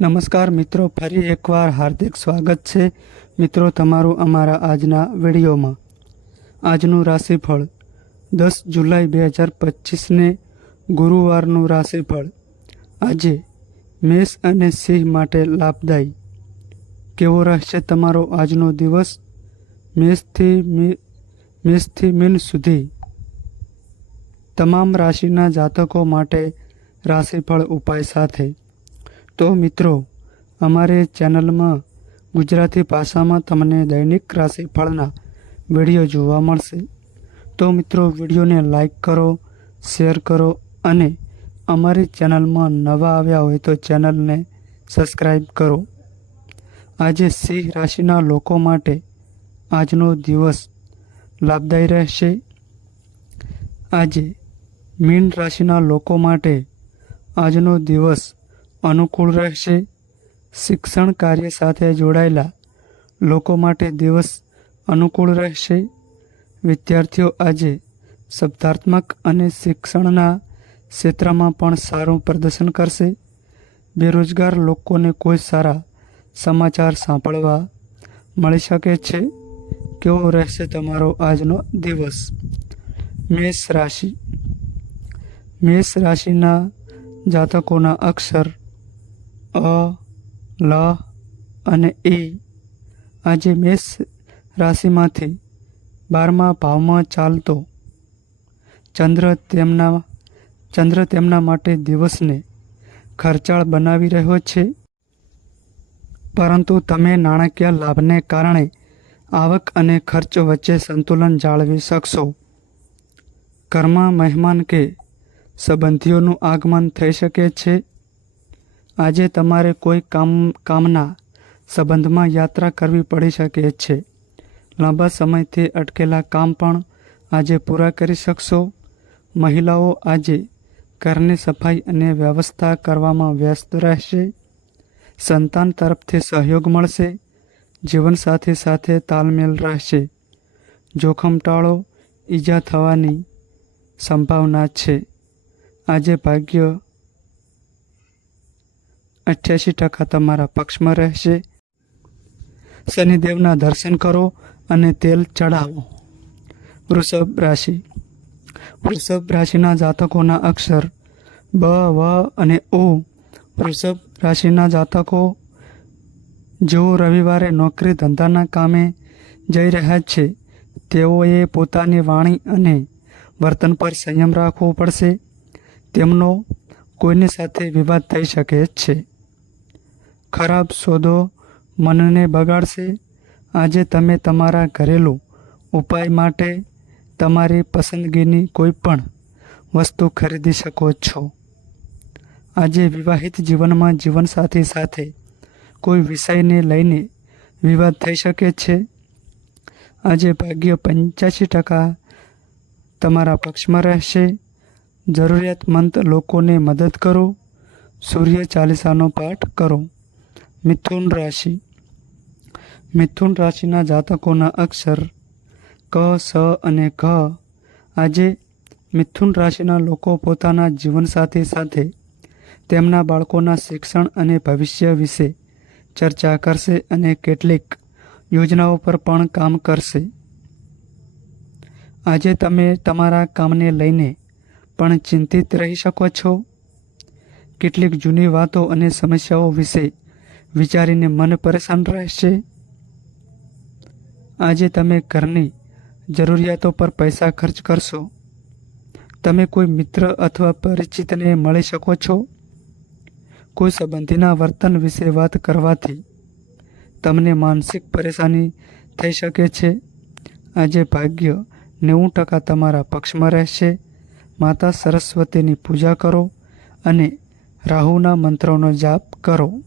નમસ્કાર મિત્રો, ફરી એકવાર હાર્દિક સ્વાગત છે. મિત્રો, તમારું અમારા આજના વિડીયોમાં. આજનું રાશિફળ દસ જુલાઈ બે હજાર પચીસને ગુરુવારનું રાશિફળ. આજે મેષ અને સિંહ માટે લાભદાયી. કેવો રહેશે તમારો આજનો દિવસ? મેષથી મેષથી મીન સુધી. તમામ રાશિના જાતકો માટે રાશિફળ ઉપાય સાથે. તો મિત્રો, અમારે ચેનલમાં ગુજરાતી ભાષામાં તમને દૈનિક રાશિફળના વીડિયો જોવા મળશે. તો મિત્રો, વિડીયોને લાઈક કરો, શેર કરો અને અમારી ચેનલમાં નવા આવ્યા હોય તો ચેનલને સબસ્ક્રાઈબ કરો. આજે સિંહ રાશિના લોકો માટે આજનો દિવસ લાભદાયી રહેશે. આજે મીન રાશિના લોકો માટે આજનો દિવસ અનુકૂળ રહેશે. શિક્ષણ કાર્ય સાથે જોડાયેલા લોકો માટે દિવસ અનુકૂળ રહેશે. વિદ્યાર્થીઓ આજે શબ્દાત્મક અને શિક્ષણના ક્ષેત્રમાં પણ સારું પ્રદર્શન કરશે. બેરોજગાર લોકોને કોઈ સારા સમાચાર સાંભળવા મળી શકે છે. કેવો રહેશે તમારો આજનો દિવસ? મેષ રાશિ. મેષ રાશિના જાતકોના અક્ષર અ, લ અને એ. આજે મેષ રાશિમાંથી બારમા ભાવમાં ચાલતો ચંદ્ર તેમના ચંદ્ર તેમના માટે દિવસને ખર્ચાળ બનાવી રહ્યો છે. પરંતુ તમે નાણાકીય લાભને કારણે આવક અને ખર્ચ વચ્ચે સંતુલન જાળવી શકશો. ઘરમાં મહેમાન કે સંબંધીઓનું આગમન થઈ શકે છે. આજે તમારે કોઈ કામ, કામના સંબંધમાં યાત્રા કરવી પડી શકે છે. લાંબા સમયથી અટકેલા કામ પણ આજે પૂરા કરી શકશો. મહિલાઓ આજે ઘરની સફાઈ અને વ્યવસ્થા કરવામાં વ્યસ્ત રહેશે. સંતાન તરફથી સહયોગ મળશે. જીવનસાથી સાથે તાલમેલ રહેશે. જોખમ ટાળો, ઈજા થવાની સંભાવના છે. આજે ભાગ્ય અઠ્યાસી ટકા તમારા પક્ષમાં રહેશે. શનિદેવના દર્શન કરો અને તેલ ચડાવો. વૃષભ રાશિ. વૃષભ રાશિના જાતકોના અક્ષર બ, વ અને ઓ વૃષભ રાશિના જાતકો જેઓ રવિવારે નોકરી ધંધાના કામે જઈ રહ્યા છે, તેઓએ પોતાની વાણી અને વર્તન પર સંયમ રાખવો પડશે. તેમનો કોઈની સાથે વિવાદ થઈ શકે છે. ખરાબ સોદો મનને બગાડશે. આજે તમે તમારા ઘરેલું ઉપાય માટે તમારી પસંદગીની કોઈ પણ વસ્તુ ખરીદી શકો છો. આજે વિવાહિત જીવનમાં જીવનસાથી સાથે કોઈ વિષયને લઈને વિવાદ થઈ શકે છે? આજે ભાગ્ય પંચ્યાસી ટકા તમારા પક્ષમાં રહેશે. જરૂરિયાતમંદ લોકોને મદદ કરો. સૂર્ય ચાલીસાનો પાઠ કરો. મિથુન રાશિ મિથુન રાશિના જાતકોના અક્ષર ક સ અને ઘ આજે મિથુન રાશિના લોકો પોતાના જીવનસાથી સાથે તેમના બાળકોના શિક્ષણ અને ભવિષ્ય વિશે ચર્ચા કરશે અને કેટલીક યોજનાઓ પર પણ કામ કરશે. આજે તમે તમારા કામને લઈને પણ ચિંતિત રહી શકો છો. કેટલીક જૂની વાતો અને સમસ્યાઓ વિશે વિચારીને મન પરેશાન રહેશે. આજે તમે ઘરની જરૂરિયાતો પર પૈસા ખર્ચ કરશો. તમે કોઈ મિત્ર અથવા પરિચિતને મળી શકો છો? કોઈ સંબંધીના વર્તન વિશે વાત કરવાથી તમને માનસિક પરેશાની થઈ શકે છે. આજે ભાગ્ય નેવું ટકા તમારા પક્ષમાં રહેશે. માતા સરસ્વતીની પૂજા કરો અને રાહુના મંત્રોનો જાપ કરો.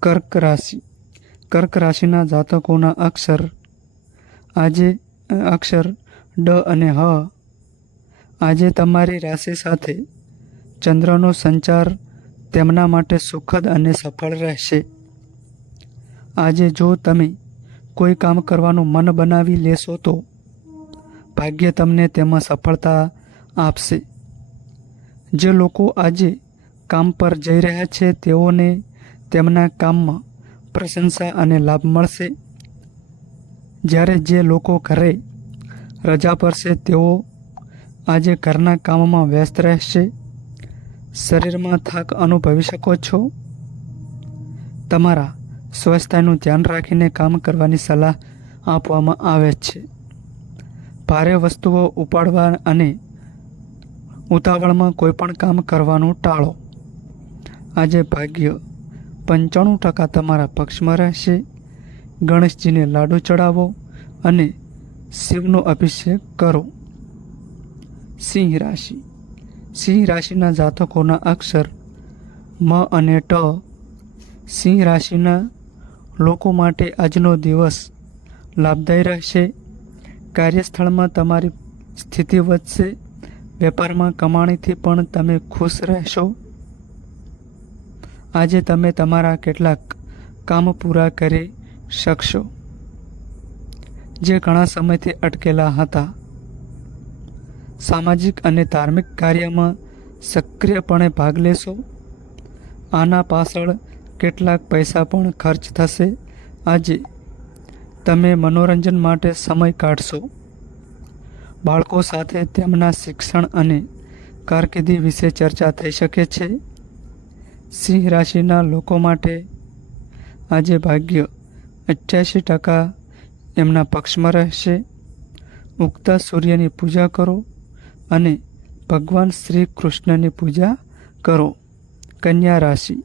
કર્ક રાશિ. કર્ક રાશિના જાતકોના અક્ષર. આજે અક્ષર, ડ અને હ. આજે તમારી રાશિ સાથે ચંદ્રનો સંચાર તેમના માટે સુખદ અને સફળ રહેશે. આજે જો તમે કોઈ કામ કરવાનું મન બનાવી લેશો તો ભાગ્ય તમને તેમાં સફળતા આપશે. જે લોકો આજે કામ પર જઈ રહ્યા છે તેઓને તેમના કામમાં પ્રશંસા અને લાભ મળશે. જ્યારે જે લોકો ઘરે રજા પર છે તેઓ આજે ઘરના કામમાં વ્યસ્ત રહેશે. શરીરમાં થાક અનુભવી શકો છો. તમારા સ્વસ્થતાનું ધ્યાન રાખીને કામ કરવાની સલાહ આપવામાં આવે છે. ભારે વસ્તુઓ ઉપાડવા અને ઉતાવળમાં કોઈપણ કામ કરવાનું ટાળો. આજે ભાગ્ય પંચાણું ટકા તમારા પક્ષમાં રહેશે. ગણેશજીને લાડુ ચડાવો અને શિવનો અભિષેક કરો. સિંહ રાશિ. સિંહ રાશિના જાતકોના અક્ષર મ અને ટ. સિંહ રાશિના લોકો માટે આજનો દિવસ લાભદાયી રહેશે. કાર્યસ્થળમાં તમારી સ્થિતિ વધશે. વેપારમાં કમાણીથી પણ તમે ખુશ રહેશો. આજે તમે તમારા કેટલાક કામ પૂરા કરી શકશો. જે ઘણા સમયથી અટકેલા હતા. સામાજિક અને ધાર્મિક કાર્યમાં સક્રિયપણે ભાગ લેશો. આના પાછળ કેટલાક પૈસા પણ ખર્ચ થશે. આજે તમે મનોરંજન માટે સમય કાઢશો. બાળકો સાથે તેમના શિક્ષણ અને કારકિર્દી વિશે ચર્ચા થઈ શકે છે. સિંહ રાશિના લોકો માટે આજે ભાગ્ય અઠ્યાસી ટકા એમના પક્ષમાં રહેશે. ઉગતા સૂર્યની પૂજા કરો અને ભગવાન શ્રી કૃષ્ણની પૂજા કરો. કન્યા રાશિ.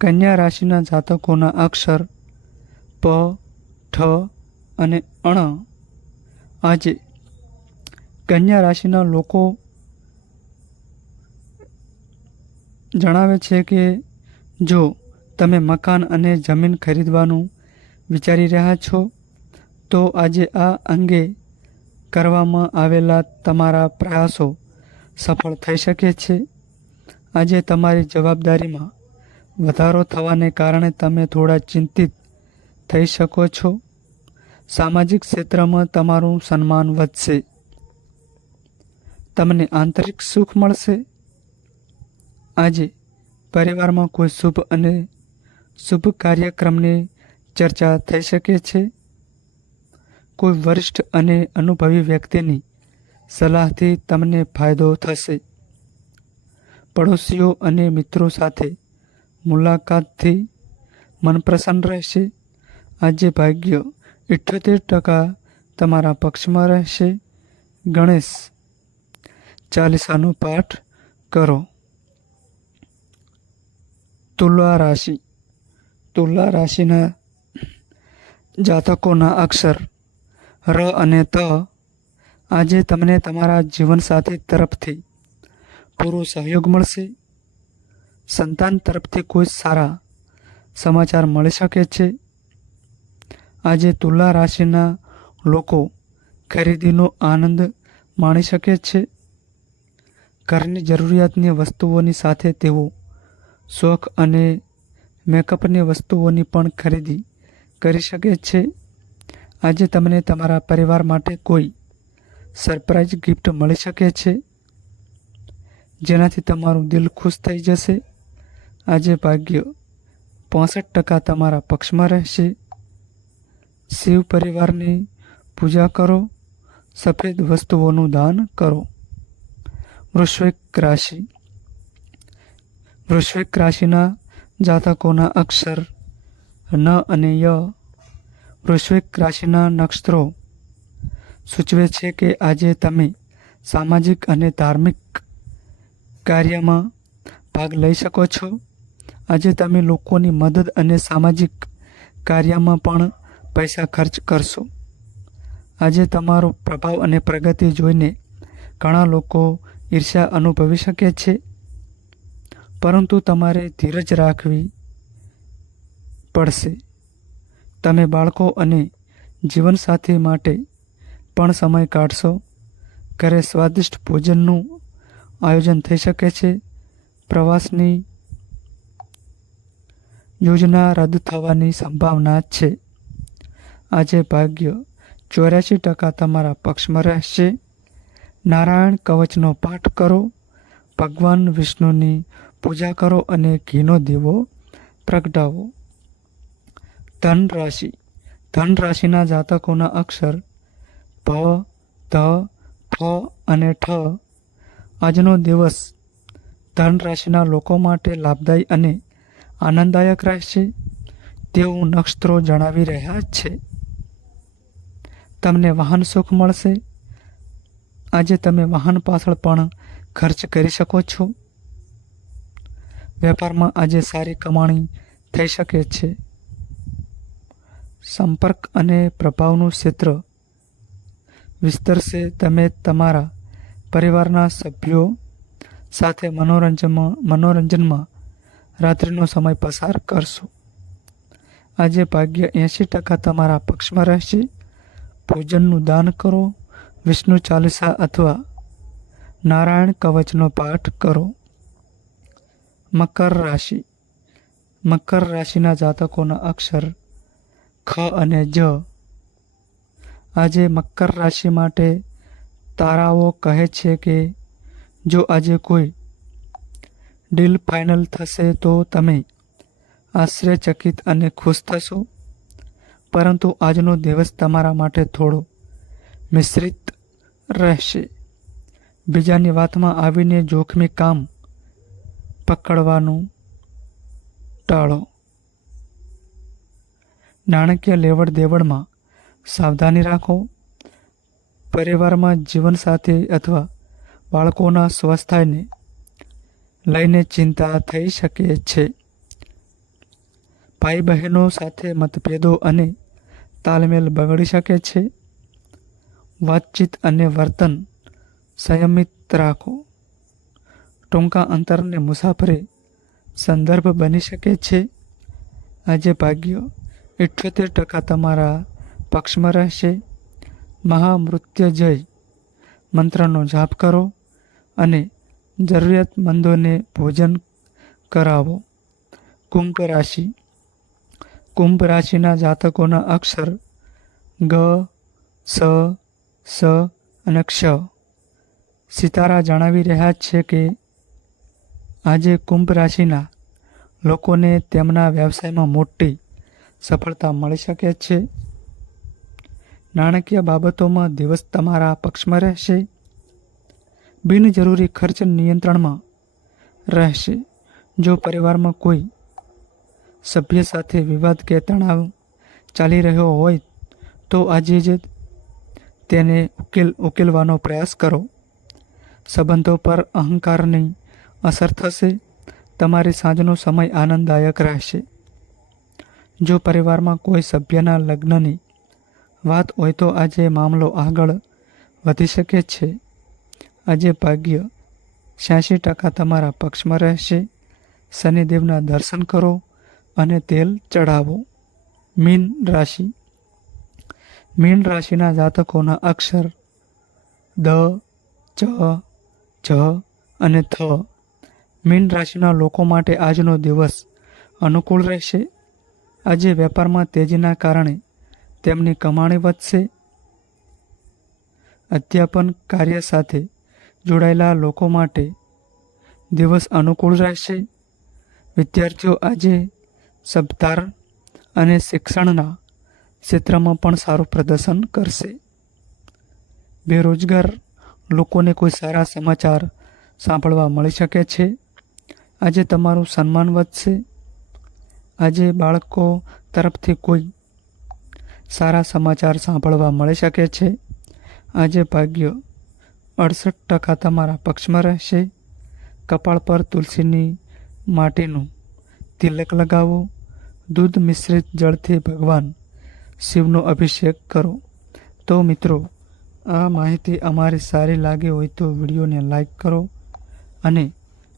કન્યા રાશિના જાતકોના અક્ષર પ, ઠ અને અણ. આજે કન્યા રાશિના લોકો જણાવે છે કે, જો તમે મકાન અને જમીન ખરીદવાનું વિચારી રહ્યા છો, તો આજે આ અંગે કરવામાં આવેલા તમારા પ્રયાસો સફળ થઈ શકે છે. આજે તમારી જવાબદારીમાં વધારો થવાને કારણે તમે થોડા ચિંતિત થઈ શકો છો. સામાજિક ક્ષેત્રમાં તમારું સન્માન વધશે. તમને આંતરિક સુખ મળશે. આજે પરિવારમાં કોઈ શુભ અને શુભ કાર્યક્રમની ચર્ચા થઈ શકે છે? કોઈ વરિષ્ઠ અને અનુભવી વ્યક્તિની સલાહથી તમને ફાયદો થશે? પડોશીઓ અને મિત્રો સાથે મુલાકાતથી મન પ્રસન્ન રહેશે. આજે ભાગ્ય ઇઠ્યોતેર ટકા તમારા પક્ષમાં રહેશે. ગણેશ, ચાલીસાનો પાઠ કરો. તુલા રાશિ. તુલા રાશિના જાતકોના અક્ષર ર અને ત આજે તમને તમારા જીવનસાથી તરફથી પૂરો સહયોગ મળશે. સંતાન તરફથી કોઈ સારા સમાચાર મળી શકે છે. આજે તુલા રાશિના લોકો ખરીદીનો આનંદ માણી શકે છે. ઘરની જરૂરિયાતની વસ્તુઓની સાથે તેઓ શોખ અને મેકઅપની વસ્તુઓની પણ ખરીદી કરી શકે છે. આજે તમને તમારા પરિવાર માટે કોઈ સરપ્રાઇઝ ગિફ્ટ મળી શકે છે? જેનાથી તમારું દિલ ખુશ થઈ જશે. આજે ભાગ્ય પોસઠ ટકા તમારા પક્ષમાં રહેશે. શિવ પરિવારની પૂજા કરો. સફેદ વસ્તુઓનું દાન કરો. વૃશ્વિક રાશિ વૃશ્વિક રાશિના જાતકોના અક્ષર ન અને ય વૃશ્વિક રાશિના નક્ષત્રો સૂચવે છે કે આજે તમે સામાજિક અને ધાર્મિક કાર્યમાં ભાગ લઈ શકો છો. આજે તમે લોકોની મદદ અને સામાજિક કાર્યમાં પણ પૈસા ખર્ચ કરશો. આજે તમારો પ્રભાવ અને પ્રગતિ જોઈને ઘણા લોકો ઈર્ષ્યા અનુભવી શકે છે. પરંતુ તમારે ધીરજ રાખવી પડશે. તમે બાળકો અને જીવનસાથી માટે પણ સમય કાઢશો. ઘરે સ્વાદિષ્ટ ભોજનનું આયોજન થઈ શકે છે. પ્રવાસની યોજના રદ થવાની સંભાવના છે. આજે ભાગ્ય ચોર્યાસી ટકા તમારા પક્ષમાં રહેશે. નારાયણ કવચનો પાઠ કરો. ભગવાન વિષ્ણુની પૂજા કરો અને ઘીનો દીવો પ્રગટાવો. ધન રાશિ. ધન રાશિના જાતકોના અક્ષર ભ ધ, ફ અને ઠ. આજનો દિવસ ધન રાશિના લોકો માટે લાભદાયી અને આનંદદાયક રહેશે. તેવું નક્ષત્રો જણાવી રહ્યા છે. તમને વાહન સુખ મળશે. આજે તમે વાહન પાછળ પણ ખર્ચ કરી શકો છો. વેપારમાં આજે સારી કમાણી થઈ શકે છે. સંપર્ક અને પ્રભાવનું ક્ષેત્ર વિસ્તરશે તમે તમારા પરિવારના સભ્યો સાથે મનોરંજનમાં મનોરંજનમાં રાત્રિનો સમય પસાર કરશો. આજે ભાગ્ય એંશી ટકા તમારા પક્ષમાં રહેશે. ભોજનનું દાન કરો, વિષ્ણુ ચાલીસા અથવા નારાયણ કવચનો પાઠ કરો. મકર રાશિ. મકર રાશિના જાતકોના અક્ષર ખ અને જ. આજે મકર રાશિ માટે તારાઓ કહે છે કે જો આજે કોઈ ડીલ ફાઇનલ થશે તો તમે આશ્ચર્યચકિત અને ખુશ થશો. પરંતુ આજનો દિવસ તમારા માટે થોડો મિશ્રિત રહેશે. બીજાની વાતમાં આવીને જોખમી કામ પકડવાનું ટાળો. નાણાકીય લેવડ દેવડમાં સાવધાની રાખો. પરિવારમાં જીવનસાથી અથવા બાળકોના સ્વાસ્થ્યને લઈને ચિંતા થઈ શકે છે. ભાઈ બહેનો સાથે મતભેદો અને તાલમેલ બગડી શકે છે. વાતચીત અને વર્તન સંયમિત રાખો. ટૂંકા અંતરને મુસાફરી સંદર્ભ બની શકે છે? આજે ભાગ્યો, ઇઠ્યોતેર ટકા તમારા પક્ષમાં રહેશે. મહામૃત્યુજય મંત્રનો જાપ કરો અને જરૂરિયાતમંદોને ભોજન કરાવો. કુંભ રાશિ. કુંભ રાશિના જાતકોના અક્ષર ગ, સ સ અને ક્ષ. સિતારા જણાવી રહ્યા છે કે આજે કુંભ રાશિના લોકોને તેમના વ્યવસાયમાં મોટી સફળતા મળી શકે છે. નાણાકીય બાબતોમાં દિવસ તમારા પક્ષમાં રહેશે. બિનજરૂરી ખર્ચ નિયંત્રણમાં રહેશે. જો પરિવારમાં કોઈ સભ્ય સાથે વિવાદ કે તણાવ ચાલી રહ્યો હોય, તો આજે જ તેને ઉકેલ ઉકેલવાનો પ્રયાસ કરો. સંબંધો પર અહંકારની અસર થશે. તમારી સાંજનો સમય આનંદદાયક રહેશે. જો પરિવારમાં કોઈ સભ્યના લગ્નની વાત હોય તો આજે મામલો આગળ વધી શકે છે. આજે ભાગ્ય છ્યાસી ટકા તમારા પક્ષમાં રહેશે. શનિદેવના દર્શન કરો અને તેલ ચડાવો મીન રાશિ. મીન રાશિના જાતકોના અક્ષર દ, ચ, જ અને થ મીન રાશિના લોકો માટે આજનો દિવસ અનુકૂળ રહેશે. આજે વેપારમાં તેજીના કારણે તેમની કમાણી વધશે. અધ્યાપન કાર્ય સાથે જોડાયેલા લોકો માટે દિવસ અનુકૂળ રહેશે. વિદ્યાર્થીઓ આજે સપ્તાર અને શિક્ષણના ક્ષેત્રમાં પણ સારું પ્રદર્શન કરશે. બેરોજગાર લોકોને કોઈ સારા સમાચાર સાંભળવા મળી શકે છે. આજે તમારું સન્માન વધશે. આજે બાળકો તરફથી કોઈ સારા સમાચાર સાંભળવા મળી શકે છે. આજે ભાગ્ય અડસઠ ટકા તમારા પક્ષમાં રહેશે. કપાળ પર તુલસીની માટીનું તિલક લગાવો. દૂધ મિશ્રિત જળથી ભગવાન શિવનો અભિષેક કરો. તો મિત્રો, આ માહિતી અમારી સારી લાગી હોય તો વિડીયોને લાઈક કરો અને